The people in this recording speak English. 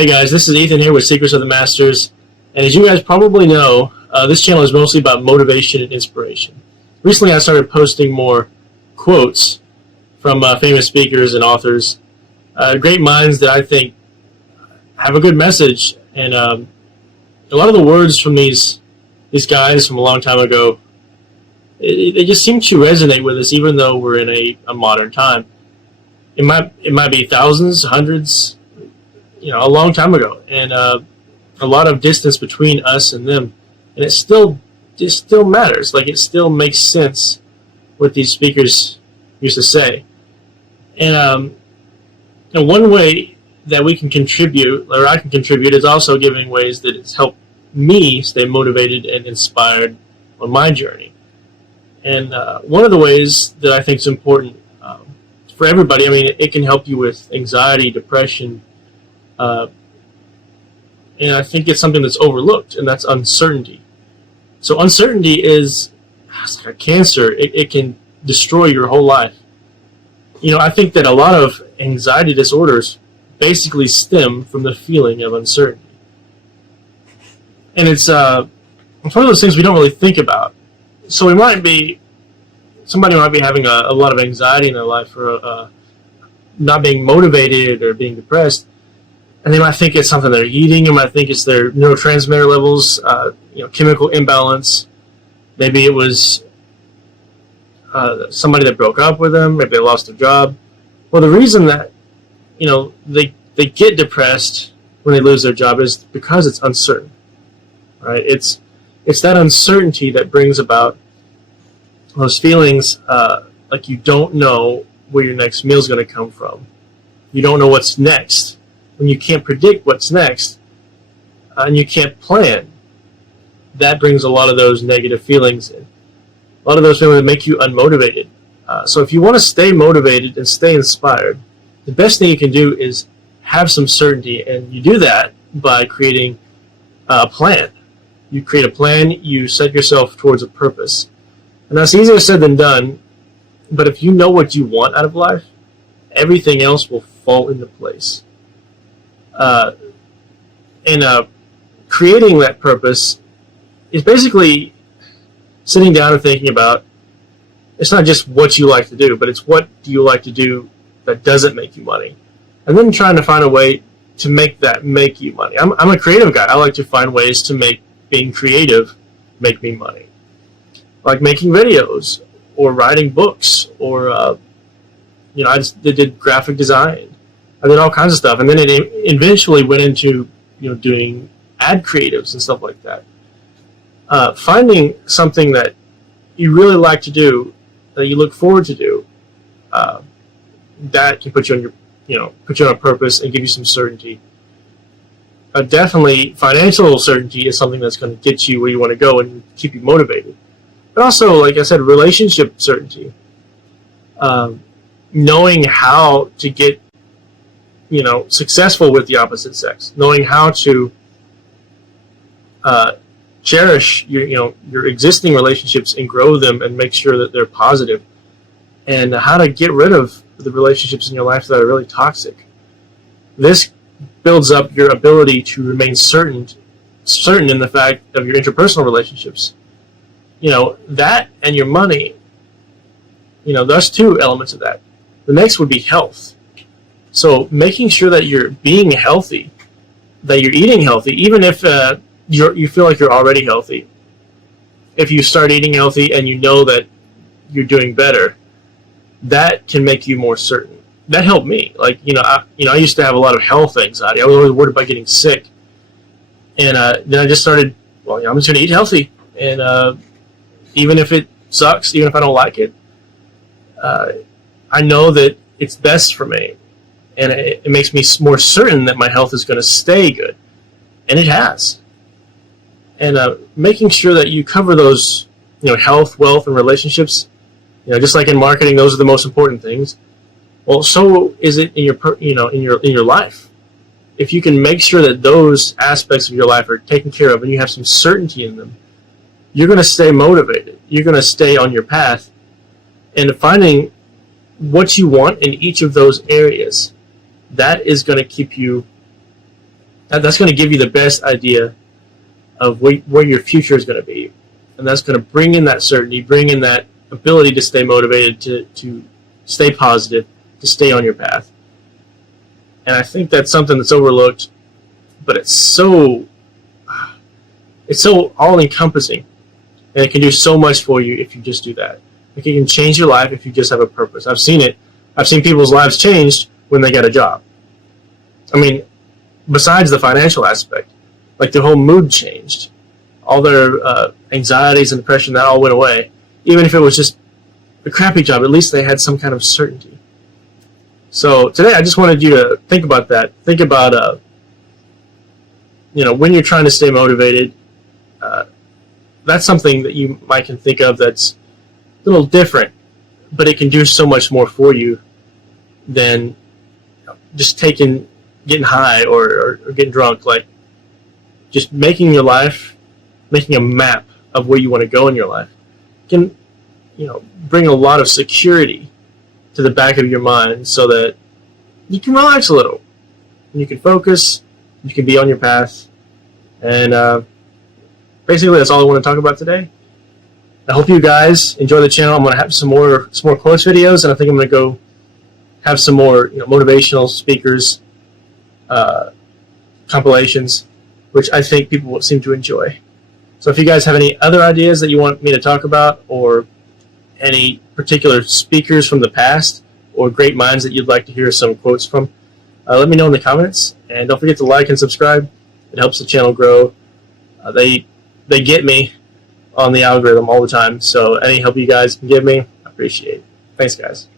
Hey guys, this is Ethan here with Secrets of the Masters, and as you guys probably know, this channel is mostly about motivation and inspiration. Recently I started posting more quotes from famous speakers and authors, great minds that I think have a good message, and a lot of the words from these guys from a long time ago, they just seem to resonate with us even though we're in a modern time. It might be thousands, hundreds, a long time ago, and a lot of distance between us and them, and it still matters. Like, it still makes sense what these speakers used to say. And one way that we can contribute, or I can contribute, is also giving ways that it's helped me stay motivated and inspired on my journey. And one of the ways that I think is important for everybody, it can help you with anxiety, depression, and I think it's something that's overlooked, and that's uncertainty. So uncertainty it's like a cancer. It can destroy your whole life. I think that a lot of anxiety disorders basically stem from the feeling of uncertainty. And it's one of those things we don't really think about. So somebody might be having a lot of anxiety in their life, or not being motivated or being depressed. And they might think it's something they're eating. They might think it's their neurotransmitter levels, chemical imbalance. Maybe it was somebody that broke up with them. Maybe they lost their job. Well, the reason that they get depressed when they lose their job is because it's uncertain. Right? It's that uncertainty that brings about those feelings, like you don't know where your next meal is going to come from. You don't know what's next. When you can't predict what's next, and you can't plan, that brings a lot of those negative feelings in. A lot of those feelings that make you unmotivated. So if you want to stay motivated and stay inspired, the best thing you can do is have some certainty, and you do that by creating a plan. You create a plan, you set yourself towards a purpose. And that's easier said than done, but if you know what you want out of life, everything else will fall into place. Creating that purpose is basically sitting down and thinking about, it's not just what you like to do, but it's what do you like to do that doesn't make you money, and then trying to find a way to make that make you money. I'm a creative guy. I like to find ways to make being creative make me money, like making videos or writing books, or I just did graphic design. I did all kinds of stuff, and then it eventually went into doing ad creatives and stuff like that. Finding something that you really like to do, that you look forward to do, that can put you on a purpose and give you some certainty. Definitely, financial certainty is something that's going to get you where you want to go and keep you motivated. But also, like I said, relationship certainty. Knowing how to get successful with the opposite sex, knowing how to cherish your existing relationships and grow them and make sure that they're positive, and how to get rid of the relationships in your life that are really toxic. This builds up your ability to remain certain in the fact of your interpersonal relationships. That and your money, there's two elements of that. The next would be health. So making sure that you're being healthy, that you're eating healthy, even if you feel like you're already healthy. If you start eating healthy and you know that you're doing better, that can make you more certain. That helped me. Like, I used to have a lot of health anxiety. I was always worried about getting sick. And then I just started, I'm just going to eat healthy. And even if it sucks, even if I don't like it, I know that it's best for me. And it makes me more certain that my health is going to stay good. And it has. And making sure that you cover those, health, wealth, and relationships, just like in marketing, those are the most important things. Well, so is it in your life. If you can make sure that those aspects of your life are taken care of and you have some certainty in them, you're going to stay motivated. You're going to stay on your path, and finding what you want in each of those areas, that is going to keep you That's going to give you the best idea of where your future is going to be. And that's going to bring in that certainty, bring in that ability to stay motivated, to stay positive, to stay on your path. And I think that's something that's overlooked, but it's so all-encompassing. And it can do so much for you if you just do that. Like, it can change your life if you just have a purpose. I've seen it. I've seen people's lives changed when they got a job. I mean, besides the financial aspect, like their whole mood changed. All their anxieties and depression, that all went away. Even if it was just a crappy job, at least they had some kind of certainty. So today I just wanted you to think about that. Think about, when you're trying to stay motivated, that's something that you might can think of that's a little different, but it can do so much more for you than just getting high or getting drunk. Like, just making your life, making a map of where you want to go in your life can, bring a lot of security to the back of your mind so that you can relax a little. You can focus, you can be on your path, and basically that's all I want to talk about today. I hope you guys enjoy the channel. I'm going to have some more quotes videos, and I think I'm going to go have some more motivational speakers compilations, which I think people will seem to enjoy. So if you guys have any other ideas that you want me to talk about, or any particular speakers from the past, or great minds that you'd like to hear some quotes from, let me know in the comments. And don't forget to like and subscribe. It helps the channel grow. They get me on the algorithm all the time, so any help you guys can give me, I appreciate it. Thanks, guys.